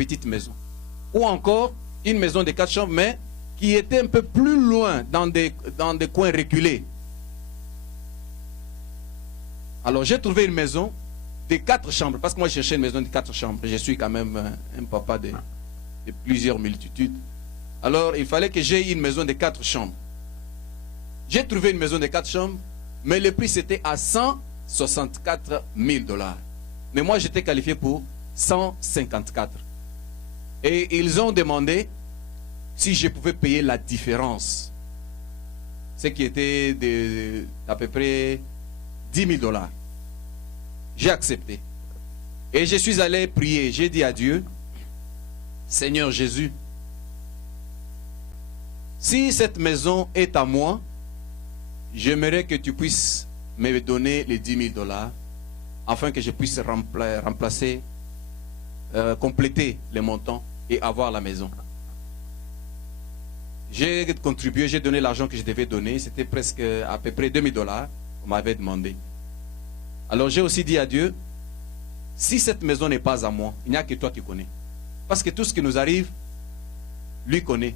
petite maison. Ou encore une maison de 4 chambres, mais qui était un peu plus loin, dans des coins reculés. Alors j'ai trouvé une maison de 4 chambres, parce que moi je cherchais une maison de 4 chambres. Je suis quand même un papa de plusieurs multitudes. Alors il fallait que j'aie une maison de 4 chambres. J'ai trouvé une maison de 4 chambres, mais le prix c'était à 164 000 $. Mais moi j'étais qualifié pour 154. Et ils ont demandé si je pouvais payer la différence. Ce qui était d'à peu près 10 000 $. J'ai accepté. Et je suis allé prier. J'ai dit à Dieu, Seigneur Jésus, si cette maison est à moi, j'aimerais que tu puisses me donner les 10 000 $ afin que je puisse remplacer, compléter les montants et avoir la maison. J'ai contribué, j'ai donné l'argent que je devais donner. C'était presque à peu près 2 000 $. On m'avait demandé. Alors j'ai aussi dit à Dieu, si cette maison n'est pas à moi, il n'y a que toi qui connais. Parce que tout ce qui nous arrive, lui connaît.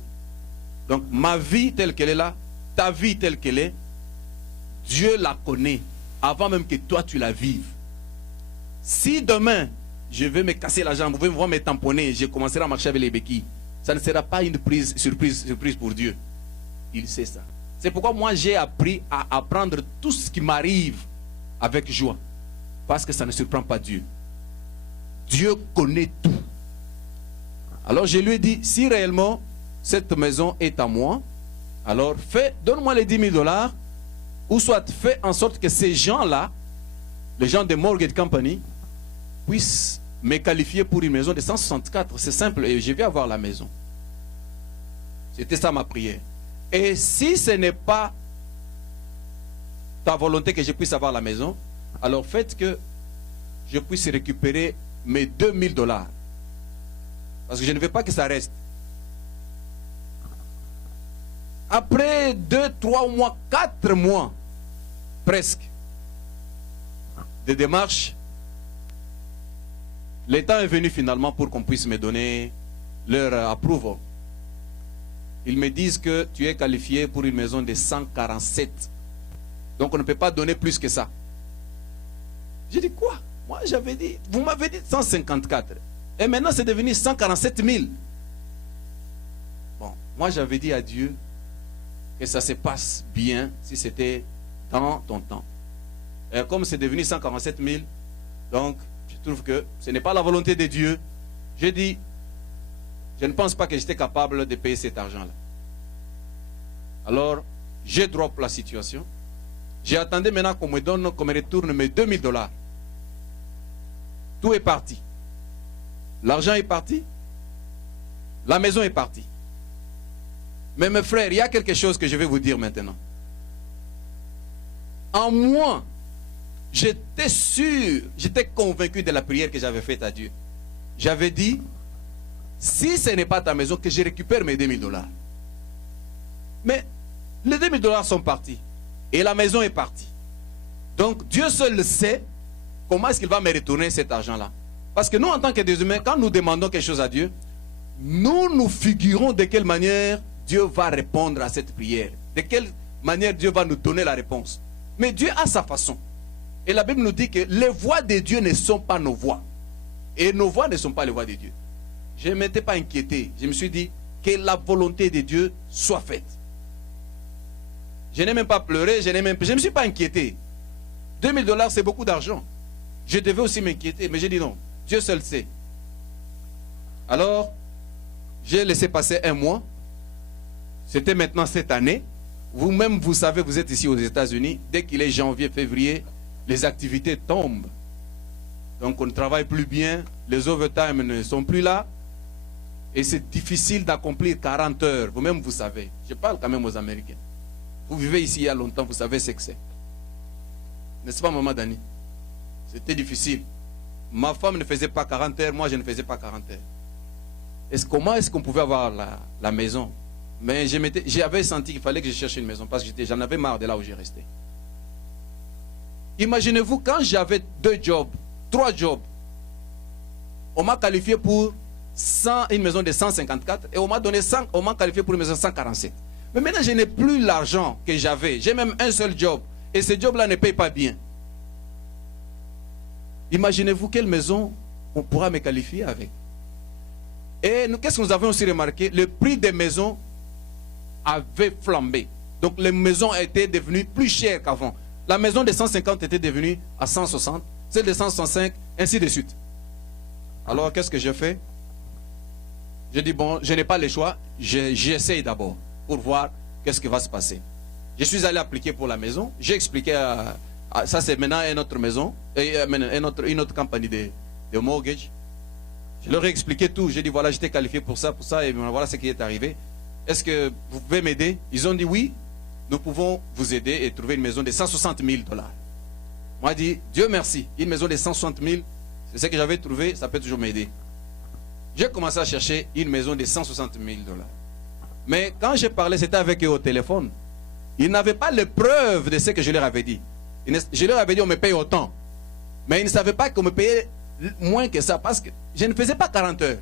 Donc ma vie telle qu'elle est là, ta vie telle qu'elle est, Dieu la connaît avant même que toi tu la vives. Si demain je vais me casser la jambe, vous pouvez me voir me tamponner, je commencerai à marcher avec les béquilles, ça ne sera pas une surprise pour Dieu. Il sait ça. C'est pourquoi moi j'ai appris à apprendre tout ce qui m'arrive avec joie. Parce que ça ne surprend pas Dieu. Dieu connaît tout. Alors je lui ai dit, si réellement cette maison est à moi, alors donne-moi les 10 000 $, ou soit fais en sorte que ces gens-là, les gens de Mortgage Company, puissent me qualifier pour une maison de 164. C'est simple, et je vais avoir la maison. C'était ça ma prière. Et si ce n'est pas ta volonté que je puisse avoir la maison, alors faites que je puisse récupérer mes 2 000 $. Parce que je ne veux pas que ça reste. Après 2, 3 mois, 4 mois, presque, de démarches, le temps est venu finalement pour qu'on puisse me donner leur approval. Ils me disent que tu es qualifié pour une maison de 147. Donc on ne peut pas donner plus que ça. J'ai dit quoi? Moi j'avais dit, vous m'avez dit 154. Et maintenant c'est devenu 147 000. Bon, moi j'avais dit à Dieu que ça se passe bien si c'était dans ton temps. Et comme c'est devenu 147 000, donc je trouve que ce n'est pas la volonté de Dieu. J'ai dit, je ne pense pas que j'étais capable de payer cet argent-là. Alors, j'ai drop la situation. J'ai attendu maintenant qu'on me donne, qu'on me retourne mes 2 000 $. Tout est parti. L'argent est parti. La maison est partie. Mais mes frères, il y a quelque chose que je vais vous dire maintenant. En moi, j'étais sûr, j'étais convaincu de la prière que j'avais faite à Dieu. J'avais dit, si ce n'est pas ta maison, que je récupère mes 2 000 $. Mais les 2 000 $ sont partis. Et la maison est partie. Donc Dieu seul sait comment est-ce qu'il va me retourner cet argent-là. Parce que nous, en tant que des humains, quand nous demandons quelque chose à Dieu, nous figurons de quelle manière Dieu va répondre à cette prière. De quelle manière Dieu va nous donner la réponse. Mais Dieu a sa façon. Et la Bible nous dit que les voix de Dieu ne sont pas nos voix. Et nos voix ne sont pas les voix de Dieu. Je ne m'étais pas inquiété. Je me suis dit que la volonté de Dieu soit faite. Je n'ai même pas pleuré, je ne me suis pas inquiété. 2 000 $, c'est beaucoup d'argent. Je devais aussi m'inquiéter, mais j'ai dit non. Dieu seul sait. Alors, j'ai laissé passer un mois. C'était maintenant cette année. Vous-même, vous savez, vous êtes ici aux États-Unis. Dès qu'il est janvier, février, les activités tombent. Donc, on ne travaille plus bien. Les overtime ne sont plus là. Et c'est difficile d'accomplir 40 heures. Vous-même, vous savez. Je parle quand même aux Américains. Vous vivez ici il y a longtemps, vous savez ce que c'est. N'est-ce pas, maman Dani? C'était difficile. Ma femme ne faisait pas 40 heures, moi je ne faisais pas 40 heures. Comment est-ce qu'on pouvait avoir la maison? Mais j'avais senti qu'il fallait que je cherche une maison parce que j'en avais marre de là où j'ai resté. Imaginez-vous, quand j'avais 2 jobs, 3 jobs, on m'a qualifié pour une maison de 154 et on m'a donné 100, on m'a qualifié pour une maison de 147. Mais maintenant, je n'ai plus l'argent que j'avais. J'ai même un seul job. Et ce job-là ne paye pas bien. Imaginez-vous quelle maison on pourra me qualifier avec. Et qu'est-ce que nous avons aussi remarqué? Le prix des maisons avait flambé. Donc les maisons étaient devenues plus chères qu'avant. La maison de 150 était devenue à 160, celle de 165, ainsi de suite. Alors qu'est-ce que je fais? Je dis bon, je n'ai pas le choix, j'essaye d'abord pour voir qu'est-ce qui va se passer. Je suis allé appliquer pour la maison, j'ai expliqué ça c'est maintenant une autre maison, une autre compagnie de mortgage. Je leur ai expliqué tout, j'ai dit voilà j'étais qualifié pour ça, et voilà ce qui est arrivé. Est-ce que vous pouvez m'aider? Ils ont dit oui, nous pouvons vous aider et trouver une maison de 160 000 $. Moi j'ai dit Dieu merci, une maison de 160 000, c'est ce que j'avais trouvé, ça peut toujours m'aider. J'ai commencé à chercher une maison de 160 000 $. Mais quand j'ai parlé, c'était avec eux au téléphone. Ils n'avaient pas les preuves de ce que je leur avais dit. Je leur avais dit on me paye autant. Mais ils ne savaient pas qu'on me payait moins que ça parce que je ne faisais pas 40 heures.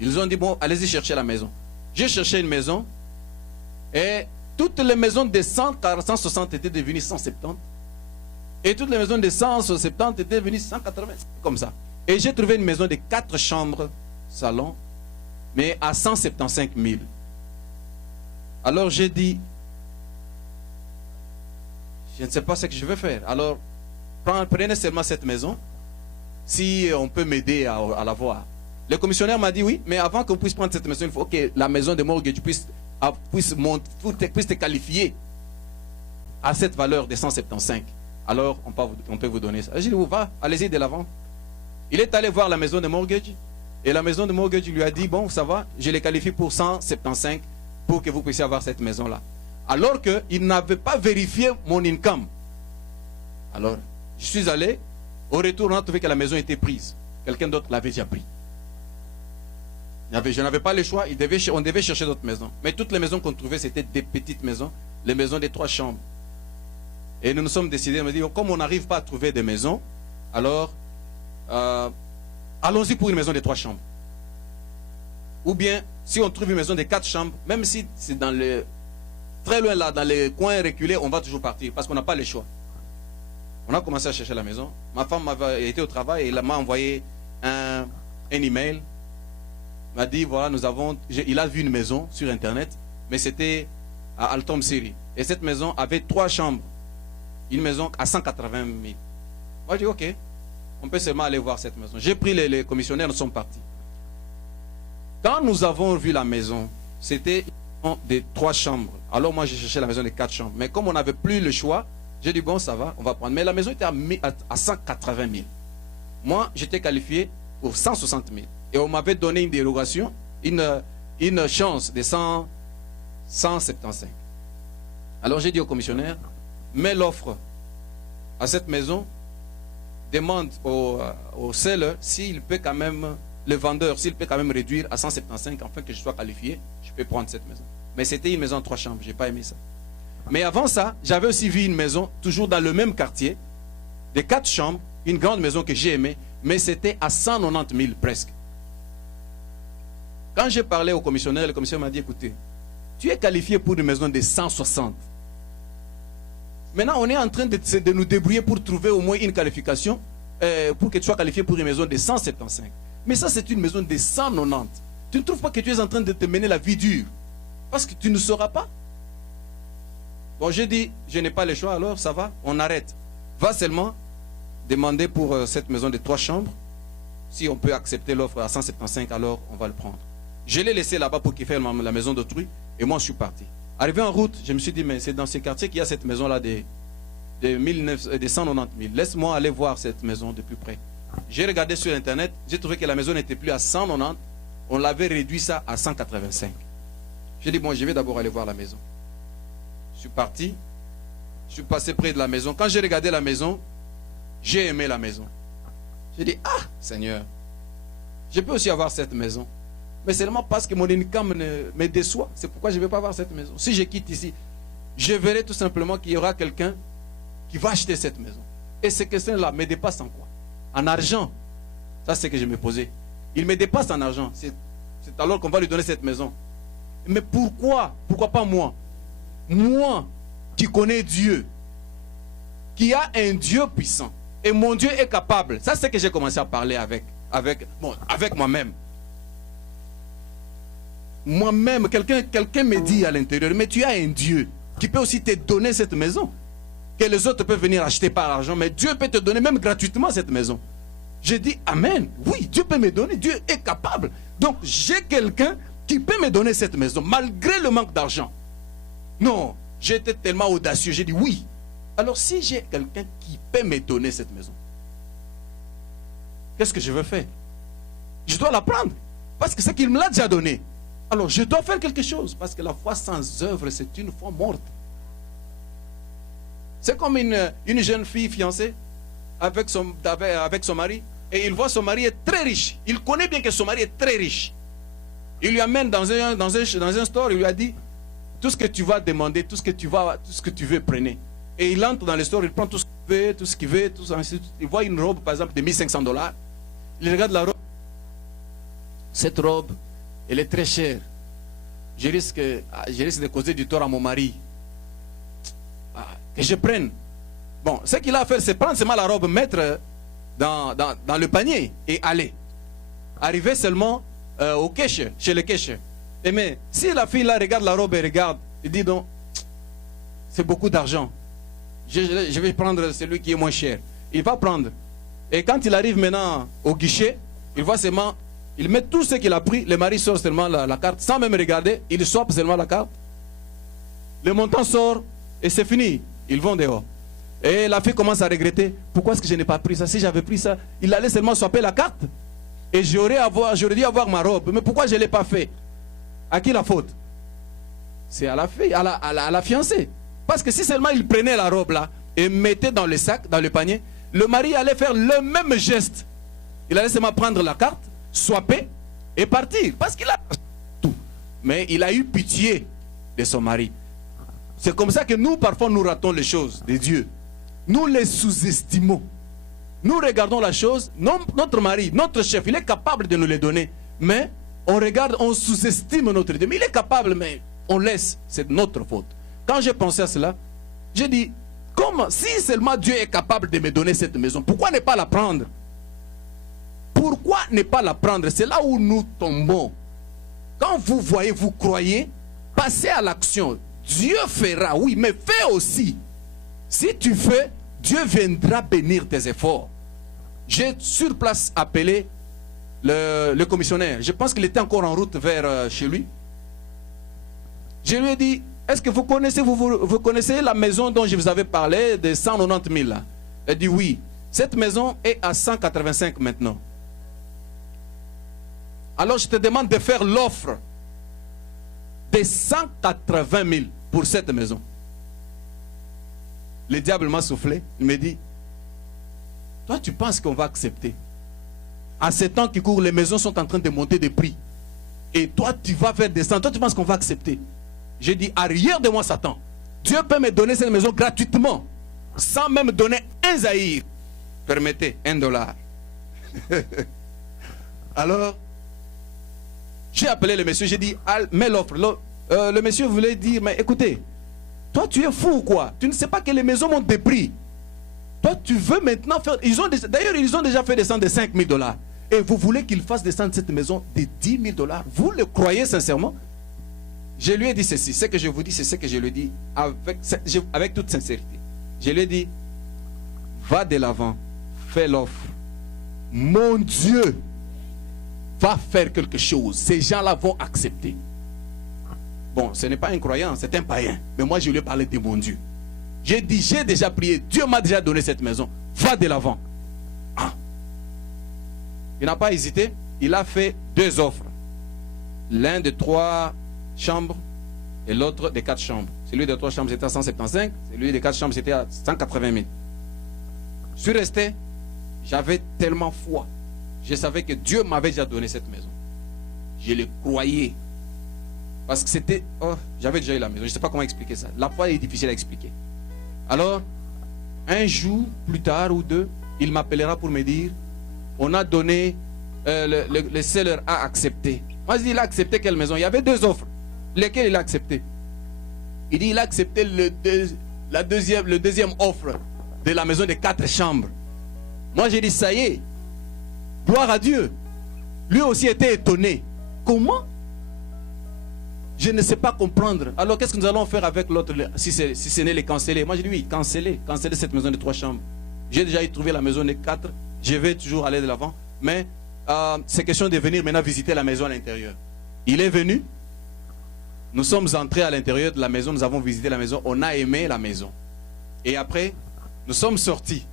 Ils ont dit bon, allez-y chercher la maison. J'ai cherché une maison et toutes les maisons de 160 étaient devenues 170 et toutes les maisons de 170 étaient devenues 180, comme ça. Et j'ai trouvé une maison de 4 chambres, salon, mais à 175 000. Alors j'ai dit, je ne sais pas ce que je vais faire. Alors, prenez seulement cette maison, si on peut m'aider à la voir. Le commissionnaire m'a dit oui, mais avant qu'on puisse prendre cette maison, il faut que la maison de mortgage puisse te qualifier à cette valeur de 175. Alors, on peut vous donner ça. J'ai dit, va, allez-y de l'avant. Il est allé voir la maison de mortgage et la maison de mortgage lui a dit, bon, ça va, je les qualifie pour 175 pour que vous puissiez avoir cette maison-là. Alors qu'il n'avait pas vérifié mon income. Alors, je suis allé, au retour, on a trouvé que la maison était prise. Quelqu'un d'autre l'avait déjà pris. Je n'avais pas le choix, on devait chercher d'autres maisons. Mais toutes les maisons qu'on trouvait, c'était des petites maisons, les maisons de 3 chambres. Et nous nous sommes décidés, on m'a dit, comme on n'arrive pas à trouver des maisons, alors, allons-y pour une maison de 3 chambres. Ou bien, si on trouve une maison de 4 chambres, même si c'est très loin là, dans les coins reculés, on va toujours partir, parce qu'on n'a pas le choix. On a commencé à chercher la maison. Ma femme était au travail et elle m'a envoyé un email. M'a dit, voilà, il a vu une maison sur Internet, mais c'était à Altom City. Et cette maison avait 3 chambres. Une maison à 180 000. Moi, j'ai dit, ok, on peut seulement aller voir cette maison. J'ai pris les commissionnaires, nous sommes partis. Quand nous avons vu la maison, c'était de 3 chambres. Alors moi, j'ai cherché la maison de 4 chambres. Mais comme on n'avait plus le choix, j'ai dit, bon, ça va, on va prendre. Mais la maison était à 180 000. Moi, j'étais qualifié pour 160 000. Et on m'avait donné une dérogation, une chance de 175. Alors j'ai dit au commissionnaire, mets l'offre à cette maison, demande au seller s'il peut quand même, le vendeur, s'il peut quand même réduire à 175 afin que je sois qualifié, je peux prendre cette maison. Mais c'était une maison en 3 chambres, je n'ai pas aimé ça. Mais avant ça, j'avais aussi vu une maison, toujours dans le même quartier, de 4 chambres, une grande maison que j'ai aimée, mais c'était à 190 000 presque. Quand j'ai parlé au commissionnaire, le commissionnaire m'a dit, écoutez, tu es qualifié pour une maison de 160. Maintenant, on est en train de nous débrouiller pour trouver au moins une qualification, pour que tu sois qualifié pour une maison de 175. Mais ça, c'est une maison de 190. Tu ne trouves pas que tu es en train de te mener la vie dure? Parce que tu ne sauras pas. Bon, j'ai dit, je n'ai pas le choix, alors ça va, on arrête. Va seulement demander pour cette maison de 3 chambres. Si on peut accepter l'offre à 175, alors on va le prendre. Je l'ai laissé là-bas pour qu'il fasse la maison d'autrui. Et moi, je suis parti. Arrivé en route, je me suis dit, mais c'est dans ce quartier qu'il y a cette maison-là de 190 000. Laisse-moi aller voir cette maison de plus près. J'ai regardé sur Internet, j'ai trouvé que la maison n'était plus à 190. On l'avait réduit ça à 185. J'ai dit, bon, je vais d'abord aller voir la maison. Je suis parti. Je suis passé près de la maison. Quand j'ai regardé la maison, j'ai aimé la maison. J'ai dit, ah, Seigneur, je peux aussi avoir cette maison. Mais seulement parce que mon income me déçoit. C'est pourquoi je ne vais pas avoir cette maison. Si je quitte ici, je verrai tout simplement qu'il y aura quelqu'un qui va acheter cette maison. Et ces questions-là me dépassent en quoi? En argent. Ça, c'est ce que je me posais. Il me dépasse en argent. C'est alors qu'on va lui donner cette maison. Mais pourquoi? Pourquoi pas moi? Moi qui connais Dieu, qui a un Dieu puissant. Et mon Dieu est capable. Ça, c'est que j'ai commencé à parler avec moi-même. Moi-même, quelqu'un me dit à l'intérieur, mais tu as un Dieu qui peut aussi te donner cette maison. Que les autres peuvent venir acheter par argent, mais Dieu peut te donner même gratuitement cette maison. J'ai dit, amen. Oui, Dieu peut me donner. Dieu est capable. Donc, j'ai quelqu'un qui peut me donner cette maison, malgré le manque d'argent. Non, j'étais tellement audacieux. J'ai dit, oui. Alors, si j'ai quelqu'un qui peut me donner cette maison, qu'est-ce que je veux faire? Je dois la prendre. Parce que c'est qu'il me l'a déjà donné. Alors, je dois faire quelque chose. Parce que la foi sans œuvre, c'est une foi morte. C'est comme une jeune fille fiancée avec son mari. Et il voit son mari est très riche. Il connaît bien que son mari est très riche. Il lui amène dans un store. Il lui a dit, tout ce que tu vas demander, tout ce que tu veux, prenez. Et il entre dans le store, il prend tout ce qu'il veut, tout ça. Il voit une robe, par exemple, de $1500. Il regarde la robe. Cette robe, elle est très chère. Je risque de causer du tort à mon mari. Que je prenne. Bon, ce qu'il a à faire, c'est prendre seulement la robe, mettre dans le panier et aller. Arriver seulement au cash, chez le cash. Mais si la fille là regarde la robe et regarde, il dit donc, c'est beaucoup d'argent. Je vais prendre celui qui est moins cher. Il va prendre. Et quand il arrive maintenant au guichet, il voit seulement, il met tout ce qu'il a pris, le mari sort seulement la carte, sans même regarder, il swappe seulement la carte. Le montant sort et c'est fini. Ils vont dehors. Et la fille commence à regretter. Pourquoi est-ce que je n'ai pas pris ça? Si j'avais pris ça, il allait seulement swapper la carte. Et j'aurais dû avoir ma robe. Mais pourquoi je ne l'ai pas fait? À qui la faute? C'est à la fille, à la fiancée. Parce que si seulement il prenait la robe là et mettait dans le sac, dans le panier, le mari allait faire le même geste. Il allait seulement prendre la carte, swapper et partir. Parce qu'il a tout. Mais il a eu pitié de son mari. C'est comme ça que nous, parfois, nous ratons les choses de Dieu. Nous les sous-estimons. Nous regardons la chose, notre mari, notre chef, il est capable de nous les donner. Mais on regarde, on sous-estime notre Dieu. Mais il est capable, mais on laisse. C'est notre faute. Quand j'ai pensé à cela, j'ai dit, comment, si seulement Dieu est capable de me donner cette maison, pourquoi ne pas la prendre? Pourquoi ne pas la prendre? C'est là où nous tombons. Quand vous voyez, vous croyez, passez à l'action. Dieu fera, oui, mais fais aussi. Si tu fais, Dieu viendra bénir tes efforts. J'ai sur place appelé le commissionnaire. Je pense qu'il était encore en route vers chez lui. Je lui ai dit, est-ce que vous connaissez la maison dont je vous avais parlé, de 190 000 là? Il a dit oui. Cette maison est à 185 maintenant. Alors je te demande de faire l'offre de 180 000 pour cette maison. Le diable m'a soufflé. Il me dit, toi tu penses qu'on va accepter? À ces temps qui courent, les maisons sont en train de monter de prix. Et toi tu vas faire descendre. Toi tu penses qu'on va accepter? J'ai dit, arrière de moi Satan. Dieu peut me donner cette maison gratuitement. Sans même donner un zahir. Permettez, $1. Alors, j'ai appelé le monsieur, j'ai dit, mets l'offre. Le monsieur voulait dire, mais écoutez, toi tu es fou ou quoi? Tu ne sais pas que les maisons montent des prix. Toi tu veux maintenant faire... D'ailleurs, ils ont déjà fait descendre de $5 000. Et vous voulez qu'ils fassent descendre cette maison de $10 000. Vous le croyez sincèrement? Je lui ai dit ceci. Ce que je vous dis, c'est ce que je lui dis avec toute sincérité. Je lui ai dit, va de l'avant, fais l'offre. Mon Dieu va faire quelque chose. Ces gens-là vont accepter. Bon, ce n'est pas un croyant, c'est un païen. Mais moi, je lui ai parlé de mon Dieu. J'ai dit, j'ai déjà prié. Dieu m'a déjà donné cette maison. Va de l'avant. Ah. Il n'a pas hésité. Il a fait 2 offres. L'un de 3 chambres et l'autre de 4 chambres. Celui de 3 chambres, c'était à 175. Celui de 4 chambres, c'était à 180 000. Je suis resté. J'avais tellement foi. Je savais que Dieu m'avait déjà donné cette maison. Je le croyais. Parce que c'était... Oh, j'avais déjà eu la maison. Je ne sais pas comment expliquer ça. La foi est difficile à expliquer. Alors, un jour, plus tard ou 2, il m'appellera pour me dire, on a donné le seller a accepté. Moi, je dis, il a accepté quelle maison? Il y avait 2 offres. Lesquelles il a accepté? Il dit, il a accepté le deuxième offre de la maison de 4 chambres. Moi, j'ai dit, ça y est. Gloire à Dieu. Lui aussi était étonné. Comment? Je ne sais pas comprendre. Alors, qu'est-ce que nous allons faire avec l'autre si ce n'est les canceller? Moi, j'ai dit, oui, canceller cette maison de 3 chambres. J'ai déjà trouvé la maison de 4. Je vais toujours aller de l'avant. Mais c'est question de venir maintenant visiter la maison à l'intérieur. Il est venu. Nous sommes entrés à l'intérieur de la maison. Nous avons visité la maison. On a aimé la maison. Et après, nous sommes sortis.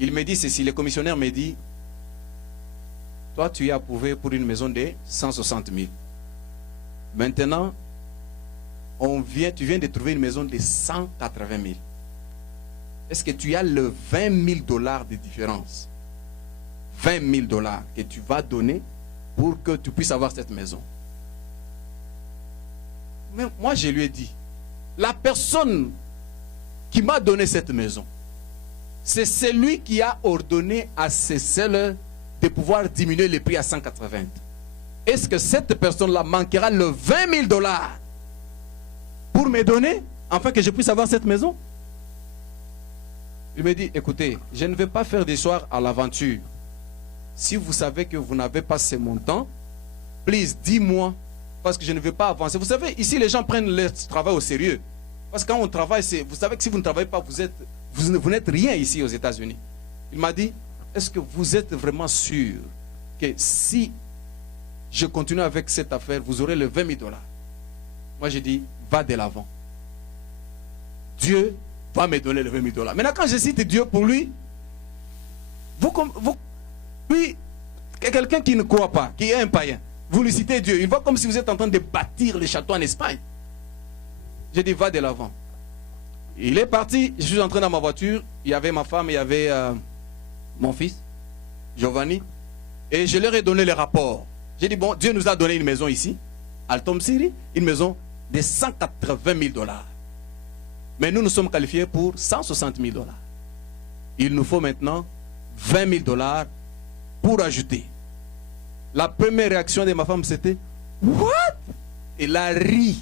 Il me dit ceci. Le commissionnaire me dit, toi, tu es approuvé pour une maison de 160 000. Maintenant, tu viens de trouver une maison de 180 000. Est-ce que tu as le 20 000 $ de différence? 20 000 $ que tu vas donner pour que tu puisses avoir cette maison. Mais moi, je lui ai dit, la personne qui m'a donné cette maison, c'est celui qui a ordonné à ses sellers de pouvoir diminuer le prix à 180. Est-ce que cette personne-là manquera le 20 000 $ pour me donner, afin que je puisse avoir cette maison? Il me dit, écoutez, je ne vais pas faire des soirs à l'aventure. Si vous savez que vous n'avez pas ce montant, please, dis-moi, parce que je ne veux pas avancer. Vous savez, ici, les gens prennent leur travail au sérieux. Parce que quand on travaille, vous savez que si vous ne travaillez pas, vous n'êtes rien ici aux États-Unis. Il m'a dit, est-ce que vous êtes vraiment sûr que si je continue avec cette affaire, vous aurez le 20 000 $? Moi, j'ai dit, va de l'avant. Dieu va me donner le 20 000 $. Maintenant, quand je cite Dieu pour lui, lui, quelqu'un qui ne croit pas, qui est un païen, vous lui citez Dieu, il voit comme si vous êtes en train de bâtir le château en Espagne. J'ai dit, va de l'avant. Il est parti, je suis entré dans ma voiture, il y avait ma femme, il y avait mon fils, Giovanni, et je leur ai donné le rapport. J'ai dit, bon, Dieu nous a donné une maison ici, Altom Siri, une maison de 180 000 $. Mais nous sommes qualifiés pour 160 000 $. Il nous faut maintenant 20 000 $ pour ajouter. La première réaction de ma femme, c'était, what? Elle a ri.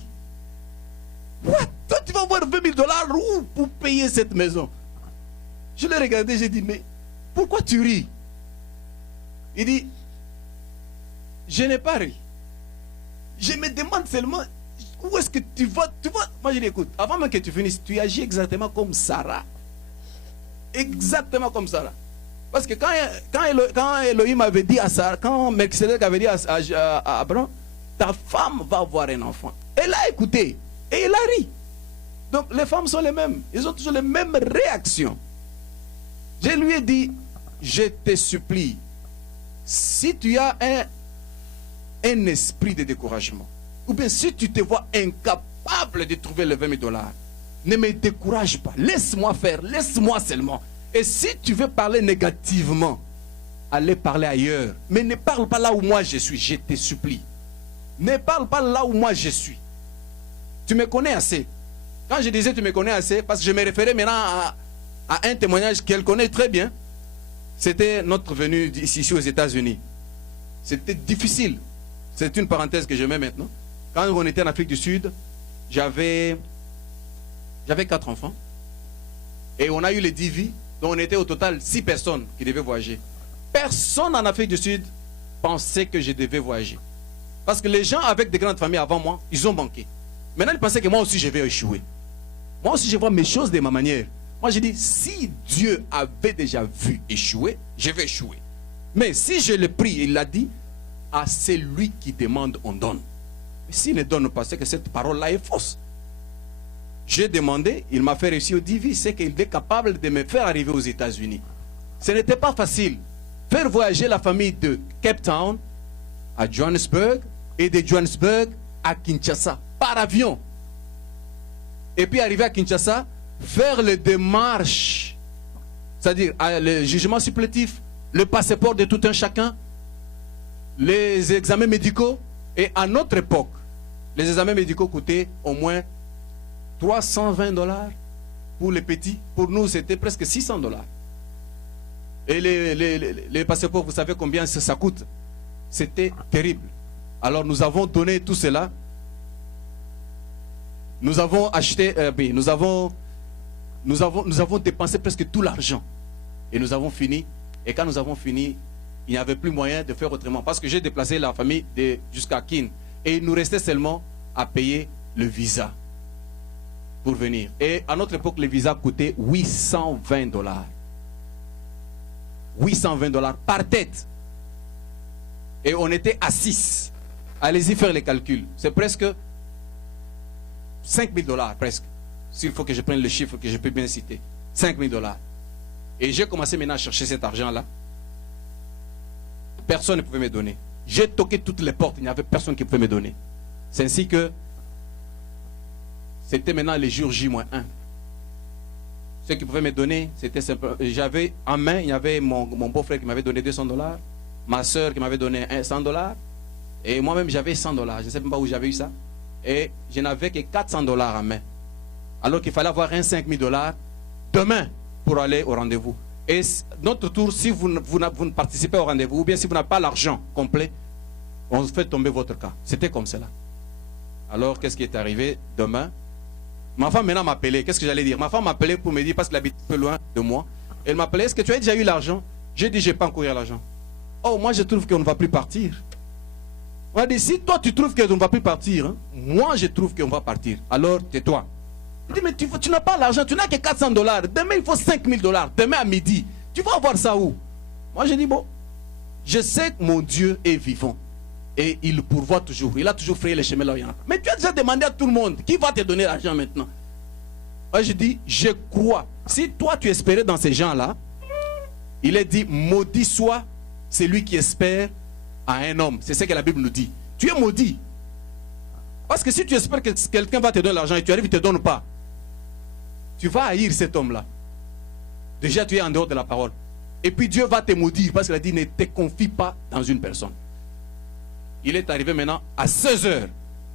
What? Toi, tu vas avoir 20 000 $ où pour payer cette maison? Je l'ai regardé, j'ai dit, mais pourquoi tu ris? Il dit, je n'ai pas ri. Je me demande seulement, où est-ce que tu vas? Moi, je dis, écoute, avant même que tu finisses, tu agis exactement comme Sarah. Exactement comme Sarah. Parce que quand Elohim avait dit à Sarah, quand Melchizedek avait dit à Abraham, ta femme va avoir un enfant. Elle a écouté et elle a ri. Donc les femmes sont les mêmes. Ils ont toujours les mêmes réactions. Je lui ai dit, je te supplie, si tu as un esprit de découragement, ou bien si tu te vois incapable de trouver les 20 000 $, ne me décourage pas. Laisse-moi faire, laisse-moi seulement. Et si tu veux parler négativement, allez parler ailleurs. Mais ne parle pas là où moi je suis, je te supplie. Ne parle pas là où moi je suis. Tu me connais assez. Quand je disais tu me connais assez, parce que je me référais maintenant à un témoignage qu'elle connaît très bien. C'était notre venue ici aux États-Unis. C'était difficile. C'est une parenthèse que je mets maintenant. Quand on était en Afrique du Sud, j'avais 4 enfants. Et on a eu les 10 vies. Donc on était au total 6 personnes qui devaient voyager. Personne en Afrique du Sud pensait que je devais voyager. Parce que les gens avec des grandes familles avant moi, ils ont manqué. Maintenant, ils pensaient que moi aussi je vais échouer. Moi aussi je vois mes choses de ma manière. Moi j'ai dit, si Dieu avait déjà vu échouer, je vais échouer. Mais si je le prie, il l'a dit, à celui qui demande, on donne. Et s'il ne donne pas, c'est que cette parole-là est fausse. J'ai demandé, il m'a fait réussir au DV, c'est qu'il est capable de me faire arriver aux États-Unis. Ce n'était pas facile. Faire voyager la famille de Cape Town à Johannesburg et de Johannesburg à Kinshasa par avion. Et puis arriver à Kinshasa, faire les démarches, c'est-à-dire le jugement supplétif, le passeport de tout un chacun, les examens médicaux. Et à notre époque, les examens médicaux coûtaient au moins 320 $ pour les petits. Pour nous, c'était presque 600 $. Et les passeports, vous savez combien ça coûte? C'était terrible. Alors nous avons donné tout cela. Nous avons acheté, nous avons dépensé presque tout l'argent. Et nous avons fini. Et quand nous avons fini, il n'y avait plus moyen de faire autrement. Parce que j'ai déplacé la famille jusqu'à Kin. Et il nous restait seulement à payer le visa pour venir. Et à notre époque, le visa coûtait $820. $820 par tête. Et on était à 6. Allez-y faire les calculs. C'est presque $5000 presque. S'il faut que je prenne le chiffre que je peux bien citer. $5000. Et j'ai commencé maintenant à chercher cet argent-là. Personne ne pouvait me donner. J'ai toqué toutes les portes. Il n'y avait personne qui pouvait me donner. C'est ainsi que c'était maintenant les jours J-1. Ceux qui pouvaient me donner, c'était simple. J'avais en main, il y avait mon beau-frère qui m'avait donné $200, ma soeur qui m'avait donné $100, et moi-même j'avais $100. Je ne sais même pas où j'avais eu ça. Et je n'avais que $400 en main. Alors qu'il fallait avoir un $5000 demain pour aller au rendez-vous. Et notre tour, si vous ne participez au rendez-vous, ou bien si vous n'avez pas l'argent complet, on fait tomber votre cas. C'était comme cela. Alors, qu'est-ce qui est arrivé demain? Ma femme maintenant m'appelait. Qu'est-ce que j'allais dire? Ma femme m'appelait pour me dire, parce qu'elle habite un peu loin de moi. Elle m'appelait, est-ce que tu as déjà eu l'argent? J'ai dit, je n'ai pas encore eu l'argent. Oh, moi je trouve qu'on ne va plus partir. On a dit, si toi tu trouves qu'on ne va plus partir, hein, moi je trouve qu'on va partir. Alors tais-toi. Il dit, mais tu n'as pas l'argent, tu n'as que $400. Demain il faut $5000. Demain à midi. Tu vas avoir ça où? Moi j'ai dit, bon, je sais que mon Dieu est vivant. Et il pourvoit toujours. Il a toujours frayé les chemins là où il y en a. Mais tu as déjà demandé à tout le monde, qui va te donner l'argent maintenant? Moi je dis, je crois. Si toi tu espérais dans ces gens-là, il est dit, maudit soit celui qui espère à un homme. C'est ce que la Bible nous dit. Tu es maudit. Parce que si tu espères que quelqu'un va te donner l'argent et tu arrives, il ne te donne pas, tu vas haïr cet homme-là. Déjà, tu es en dehors de la parole. Et puis Dieu va te maudire parce qu'il a dit, ne te confie pas dans une personne. Il est arrivé maintenant à 16 h.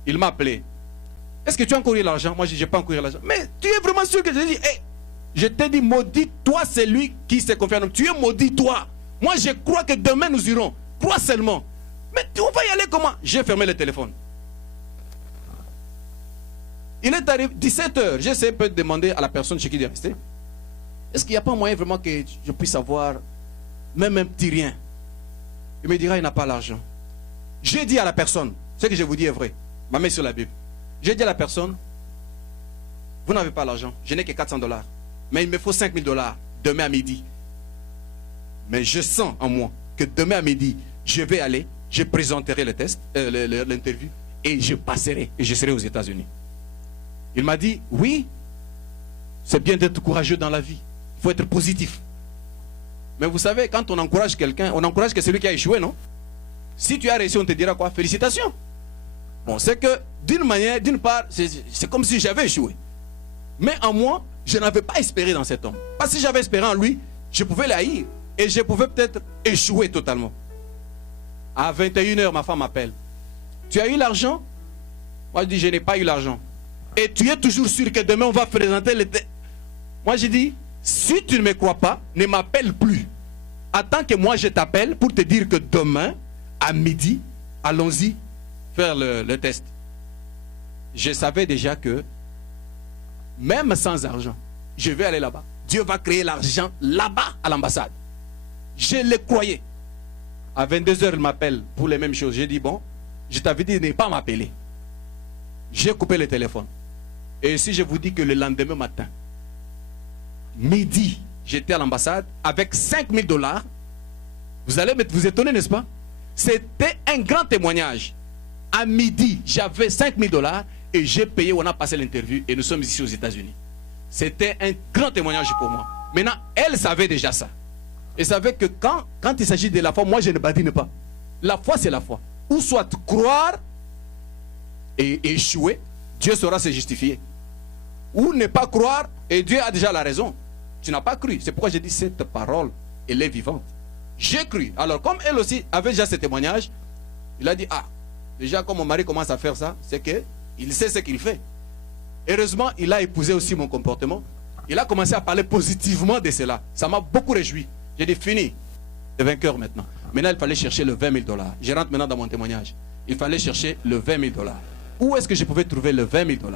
Il m'a appelé. Est-ce que tu as encore eu l'argent? Moi, je n'ai pas encore eu l'argent. Mais tu es vraiment sûr que je dis, hey, je t'ai dit, maudit toi, c'est lui qui s'est confié en homme. Tu es maudit toi. Moi, je crois que demain nous irons. Crois seulement. Mais on va y aller comment? J'ai fermé le téléphone. Il est arrivé 17 h. J'essaie de demander à la personne chez qui il est resté. Est-ce qu'il n'y a pas moyen vraiment que je puisse avoir même un petit rien? Il me dira, il n'a pas l'argent. J'ai dit à la personne, ce que je vous dis est vrai. Ma main sur la Bible. J'ai dit à la personne, vous n'avez pas l'argent. Je n'ai que $400. Mais il me faut $5000 demain à midi. Mais je sens en moi que demain à midi, je vais aller, je présenterai le test, l'interview, et je passerai, et je serai aux États-Unis. Il m'a dit, oui, c'est bien d'être courageux dans la vie. Il faut être positif. Mais vous savez, quand on encourage quelqu'un, on encourage que celui qui a échoué, non? Si tu as réussi, on te dira quoi? Félicitations. Bon, c'est que d'une manière, d'une part, c'est comme si j'avais échoué. Mais en moi, je n'avais pas espéré dans cet homme. Parce que si j'avais espéré en lui, je pouvais l'haïr. Et je pouvais peut-être échouer totalement. À 21 h, ma femme m'appelle. Tu as eu l'argent? Moi, je dis, je n'ai pas eu l'argent. Et tu es toujours sûr que demain, on va présenter le... Moi, je dis, si tu ne me crois pas, ne m'appelle plus. Attends que moi, je t'appelle pour te dire que demain, à midi, allons-y faire le test. Je savais déjà que, même sans argent, je vais aller là-bas. Dieu va créer l'argent là-bas à l'ambassade. Je le croyais. À 22 h, il m'appelle pour les mêmes choses. J'ai dit, bon, je t'avais dit de ne pas m'appeler. J'ai coupé le téléphone. Et si je vous dis que le lendemain matin, midi, j'étais à l'ambassade avec $5000, vous allez vous étonner, n'est-ce pas? C'était un grand témoignage. À midi, j'avais $5000 et j'ai payé, on a passé l'interview et nous sommes ici aux États-Unis. C'était un grand témoignage pour moi. Maintenant, elle savait déjà ça. Elle savait que quand il s'agit de la foi, moi je ne badine pas. La foi, c'est la foi. Ou soit croire et échouer, Dieu saura se justifier. Ou ne pas croire et Dieu a déjà la raison. Tu n'as pas cru. C'est pourquoi j'ai dit cette parole, elle est vivante. J'ai cru. Alors, comme elle aussi avait déjà ce témoignage, il a dit, ah, déjà comme mon mari commence à faire ça, c'est qu'il sait ce qu'il fait. Heureusement, il a épousé aussi mon comportement. Il a commencé à parler positivement de cela. Ça m'a beaucoup réjoui. J'ai dit, fini. Le vainqueur maintenant. Maintenant, il fallait chercher le 20 000 $. Je rentre maintenant dans mon témoignage. Il fallait chercher le 20 000 $. Où est-ce que je pouvais trouver le 20 000 $?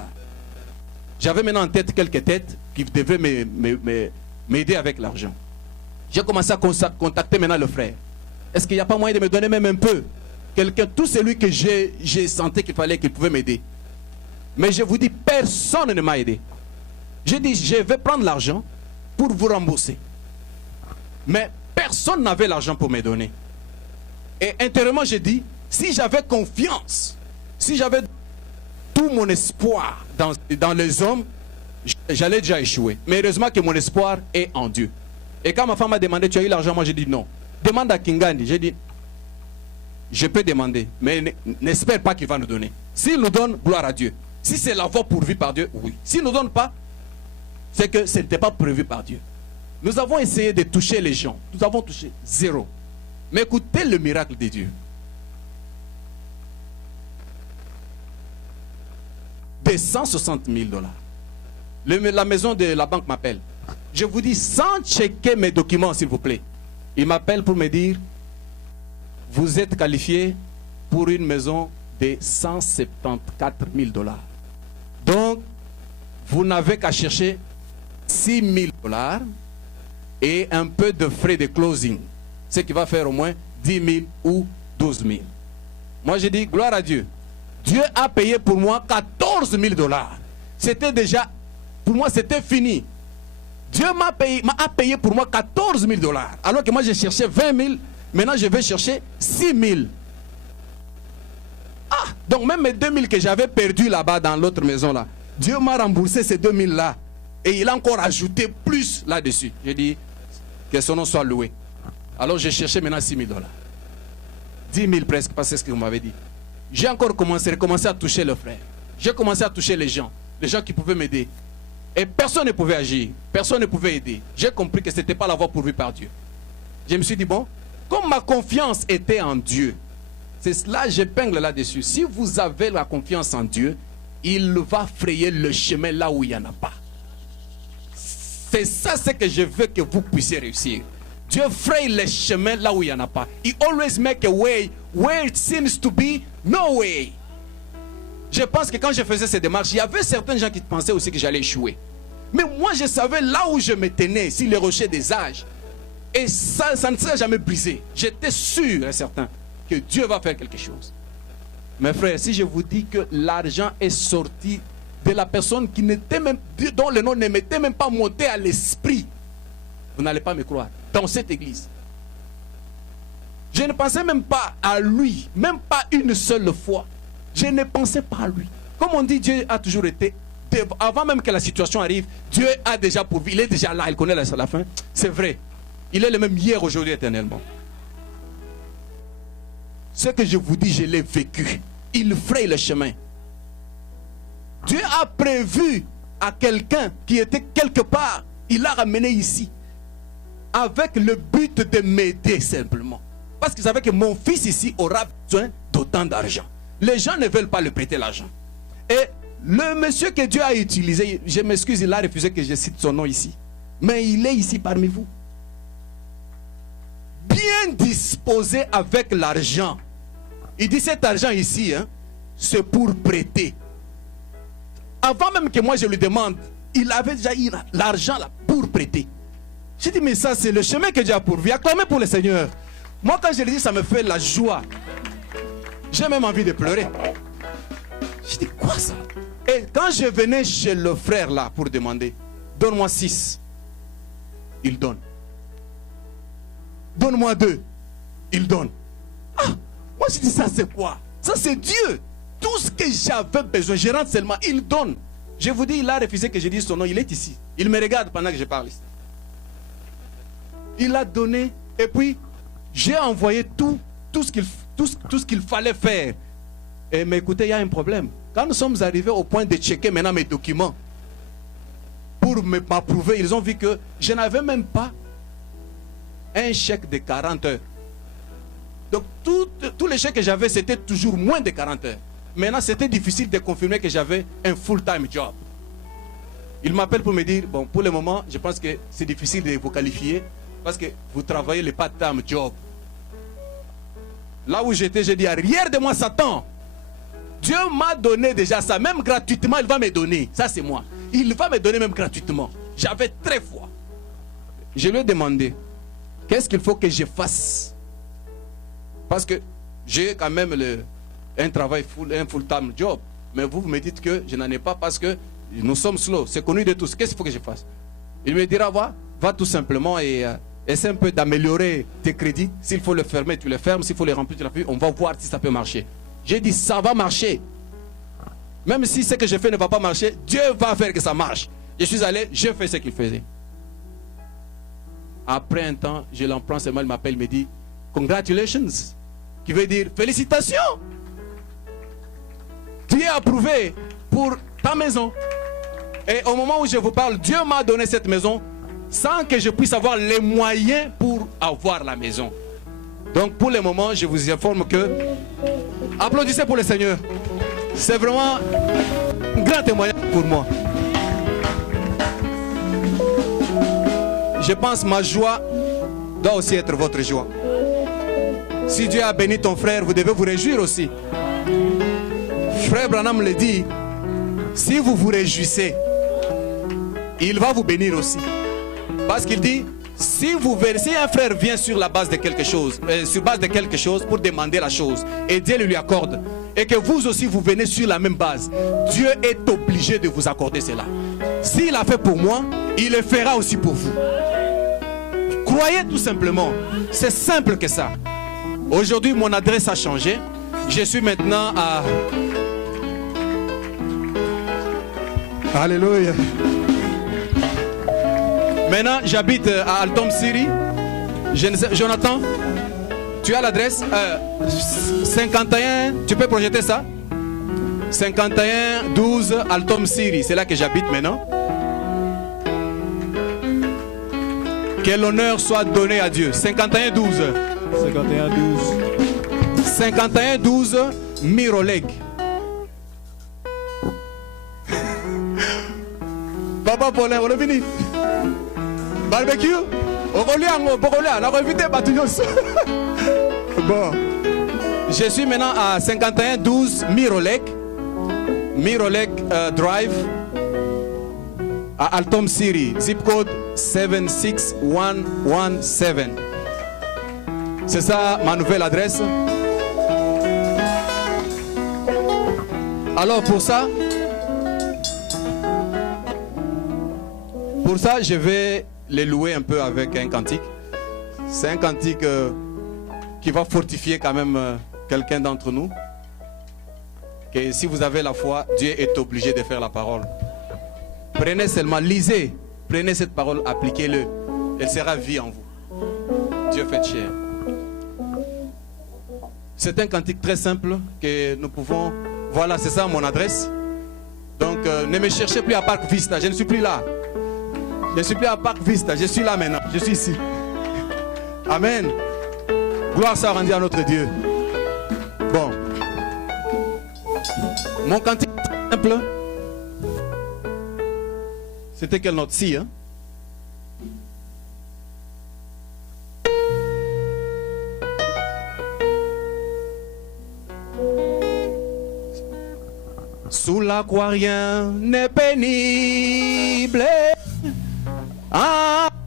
J'avais maintenant en tête quelques têtes qui devaient m'aider avec l'argent. J'ai commencé à contacter maintenant le frère. Est-ce qu'il n'y a pas moyen de me donner même un peu? Quelqu'un, tout celui que j'ai senti qu'il fallait qu'il pouvait m'aider. Mais je vous dis, personne ne m'a aidé. J'ai dit, je vais prendre l'argent pour vous rembourser. Mais personne n'avait l'argent pour me donner. Et intérieurement, j'ai dit, si j'avais confiance, si j'avais tout mon espoir dans les hommes, j'allais déjà échouer. Mais heureusement que mon espoir est en Dieu. Et quand ma femme m'a demandé, tu as eu l'argent? Moi, j'ai dit non. Demande à Kingani. J'ai dit, je peux demander, mais n'espère pas qu'il va nous donner. S'il nous donne, gloire à Dieu. Si c'est la voie pourvue par Dieu, oui. S'il ne nous donne pas, c'est que ce n'était pas prévu par Dieu. Nous avons essayé de toucher les gens. Nous avons touché zéro. Mais écoutez le miracle de Dieu. Des 160 000 $. La maison de la banque m'appelle. Je vous dis, sans checker mes documents, s'il vous plaît. Il m'appelle pour me dire, vous êtes qualifié pour une maison de 174 000 $. Donc, vous n'avez qu'à chercher 6 000 $ et un peu de frais de closing. Ce qui va faire au moins 10 000 ou 12 000. Moi, j'ai dit, gloire à Dieu. Dieu a payé pour moi 14 000 $. C'était déjà, pour moi, c'était fini. Dieu a payé pour moi 14 000 $. Alors que moi, j'ai cherché 20 000. Maintenant, je vais chercher 6 000. Ah, donc même mes 2 000 que j'avais perdu là-bas dans l'autre maison là, Dieu m'a remboursé ces 2 000 là. Et il a encore ajouté plus là-dessus. J'ai dit, que son nom soit loué. Alors j'ai cherché maintenant 6 000 $. 10 000 presque, parce que c'est ce que vous m'avez dit. J'ai encore recommencé à toucher le frère. J'ai commencé à toucher les gens qui pouvaient m'aider. Et personne ne pouvait agir, personne ne pouvait aider. J'ai compris que ce n'était pas la voie pourvue par Dieu. Je me suis dit, bon, comme ma confiance était en Dieu, c'est cela, j'épingle là-dessus. Si vous avez la confiance en Dieu, il va frayer le chemin là où il n'y en a pas. C'est ça ce que je veux que vous puissiez réussir. Dieu fraye les chemins là où il n'y en a pas. He always make a way where it seems to be no way. Je pense que quand je faisais ces démarches, il y avait certains gens qui pensaient aussi que j'allais échouer. Mais moi, je savais là où je me tenais, sur les rochers des âges. Et ça ne serait jamais brisé. J'étais sûr et certain que Dieu va faire quelque chose. Mes frères, si je vous dis que l'argent est sorti de la personne qui n'était même, dont le nom ne m'était même pas monté à l'esprit, vous n'allez pas me croire. Dans cette église. Je ne pensais même pas à lui, même pas une seule fois. Je ne pensais pas à lui. Comme on dit, Dieu a toujours été, avant même que la situation arrive, Dieu a déjà pourvu, il est déjà là, il connaît la fin. C'est vrai. Il est le même hier, aujourd'hui, éternellement. Ce que je vous dis, je l'ai vécu. Il fraye le chemin. Dieu a prévu à quelqu'un qui était quelque part, il l'a ramené ici. Avec le but de m'aider simplement. Parce qu'il savait que mon fils ici aura besoin d'autant d'argent. Les gens ne veulent pas lui prêter l'argent. Et le monsieur que Dieu a utilisé, je m'excuse, il a refusé que je cite son nom ici. Mais il est ici parmi vous. Bien disposé avec l'argent. Il dit cet argent ici, hein, c'est pour prêter. Avant même que moi je lui demande, il avait déjà eu l'argent là pour prêter. J'ai dit, mais ça c'est le chemin que Dieu a pourvu. Acclamez pour le Seigneur. Moi quand je le dis, ça me fait la joie. J'ai même envie de pleurer. Je dis, quoi ça? Et quand je venais chez le frère là pour demander, donne-moi 6. Il donne. Donne-moi 2. Il donne. Ah, moi je dis, ça c'est quoi? Ça c'est Dieu. Tout ce que j'avais besoin, je rentre seulement, il donne. Je vous dis, il a refusé que je dise son nom, il est ici. Il me regarde pendant que je parle ici. Il a donné, et puis j'ai envoyé tout ce qu'il fallait faire. Et mais écoutez, il y a un problème. Quand nous sommes arrivés au point de checker maintenant mes documents pour m'approuver, ils ont vu que je n'avais même pas un chèque de 40 heures. Donc tous les chèques que j'avais, c'était toujours moins de 40 heures. Maintenant, c'était difficile de confirmer que j'avais un full-time job. Il m'appelle pour me dire, bon, pour le moment, je pense que c'est difficile de vous qualifier. Parce que vous travaillez le part-time job. Là où j'étais, j'ai dit, arrière de moi, Satan. Dieu m'a donné déjà ça, même gratuitement, il va me donner. Ça, c'est moi. Il va me donner même gratuitement. J'avais très foi. Je lui ai demandé, qu'est-ce qu'il faut que je fasse? Parce que j'ai quand même un travail un full-time job. Mais vous me dites que je n'en ai pas parce que nous sommes slow. C'est connu de tous. Qu'est-ce qu'il faut que je fasse? Il me dira, va tout simplement et essaie un peu d'améliorer tes crédits. S'il faut le fermer, tu le fermes. S'il faut les remplir, tu les remplis. On va voir si ça peut marcher. J'ai dit, ça va marcher. Même si ce que je fais ne va pas marcher, Dieu va faire que ça marche. Je suis allé, je fais ce qu'il faisait. Après un temps, je l'emprunte seulement, il m'appelle, il me dit, congratulations, qui veut dire félicitations. Tu es approuvé pour ta maison. Et au moment où je vous parle, Dieu m'a donné cette maison sans que je puisse avoir les moyens pour avoir la maison. Donc pour le moment, je vous informe que, applaudissez pour le Seigneur. C'est vraiment un grand témoignage pour moi. Je pense que ma joie doit aussi être votre joie. Si Dieu a béni ton frère, vous devez vous réjouir aussi. Frère Branham le dit, si vous vous réjouissez, il va vous bénir aussi. Parce qu'il dit, si un frère vient sur la base de quelque chose, pour demander la chose, et Dieu lui accorde, et que vous aussi vous venez sur la même base, Dieu est obligé de vous accorder cela. S'il a fait pour moi, il le fera aussi pour vous. Croyez tout simplement. C'est simple que ça. Aujourd'hui, mon adresse a changé. Je suis maintenant à... Alléluia. Maintenant, j'habite à Altom City. Jonathan, tu as l'adresse 51, tu peux projeter ça? 51 12 Altom City, c'est là que j'habite maintenant. Que l'honneur soit donné à Dieu. 51 12. 51 12. 51 12 Miroleg. Papa Paulin, on est fini. Barbecue. Bon. Je suis maintenant à 51 12 Miroleg Drive à Altom City, zip code 76117. C'est ça ma nouvelle adresse. Alors pour ça, je vais les louer un peu avec un cantique. C'est un cantique qui va fortifier quand même quelqu'un d'entre nous. Que si vous avez la foi, Dieu est obligé de faire la parole. Prenez seulement, lisez, prenez cette parole, appliquez-le. Elle sera vie en vous. Dieu fait chair. C'est un cantique très simple que nous pouvons... Voilà, c'est ça mon adresse. Donc ne me cherchez plus à Parc Vista, je ne suis plus là. Je ne suis plus à Parc Vista, je suis là maintenant, je suis ici. Amen. Gloire soit rendue à notre Dieu. Bon. Mon cantique simple, c'était quelle note-ci, hein? Sous la croix rien n'est pénible.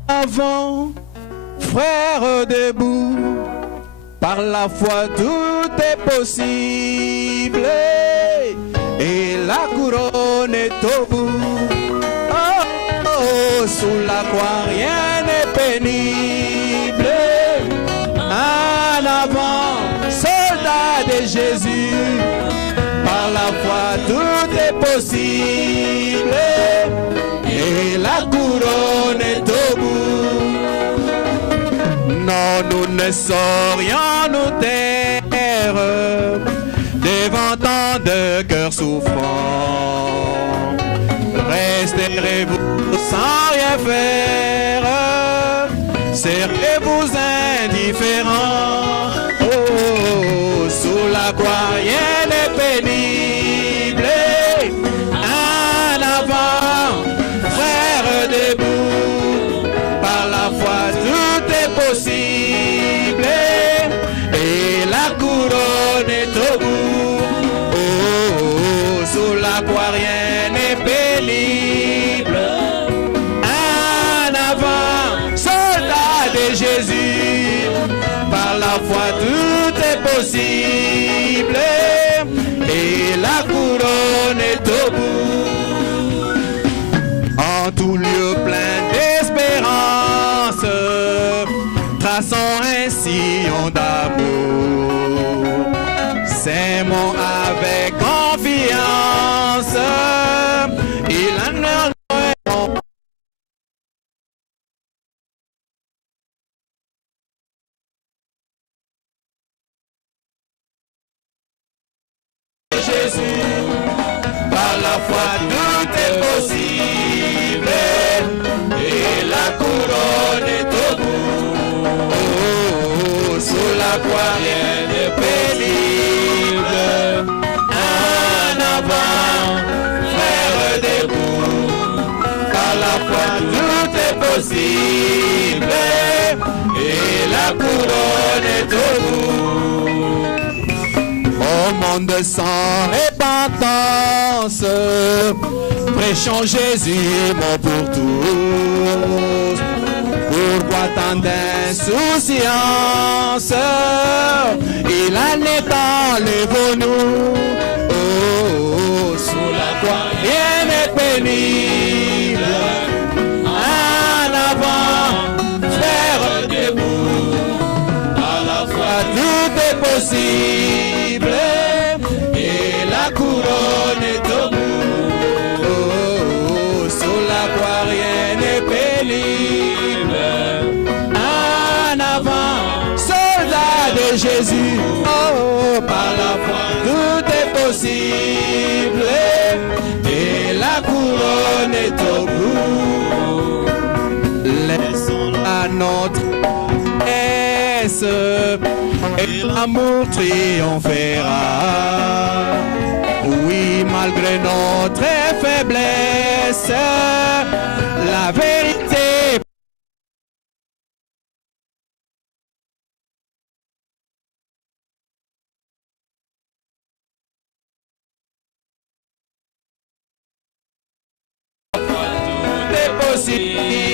Avant, frère debout, par la foi tout est possible. Et la couronne est au bout. Oh, oh, sous la croix rien n'est pénible. En avant, soldat de Jésus, par la foi tout est possible. Et la couronne est au bout. Non, nous ne saurions nous taire devant tant de cœurs souffrants. Resterez-vous sans rien faire? Serez-vous indifférents? Oh, sous la croix rien n'est pénible. En avant, frère debout, par la foi tout couronne est au bout. Oh, oh, oh, sous la croix rien n'est pénible. En avant, soldat de Jésus, par la foi tout est possible. Et la couronne est au bout. En tout lieu plein d'espérance, traçons un sillon d'amour. S'aimons avec confiance. Il en a Jésus, par la foi tout est possible. Et la couronne est au bout. Oh, oh, oh, sous la croix rien n'est pénible. En avant, frères debout, par la foi tout est possible. Et la couronne est au bout. Au monde sans repentance, prêchons Jésus, mort pour tous. Pourquoi tant d'insouciance? Il en est enlève-nous. Oh, oh, oh, sous la croix, rien n'est pénible. En avant, frères debout, à la foi tout est possible. Et la couronne est au bout. Oh, oh, oh, sous la croix rien n'est pénible. En avant, soldat de Jésus. Oh, oh, par la foi tout est possible. Et la couronne est au bout. Laissons à notre aise et l'amour triomphera. Oui, malgré notre faiblesse, la vérité tout est possible.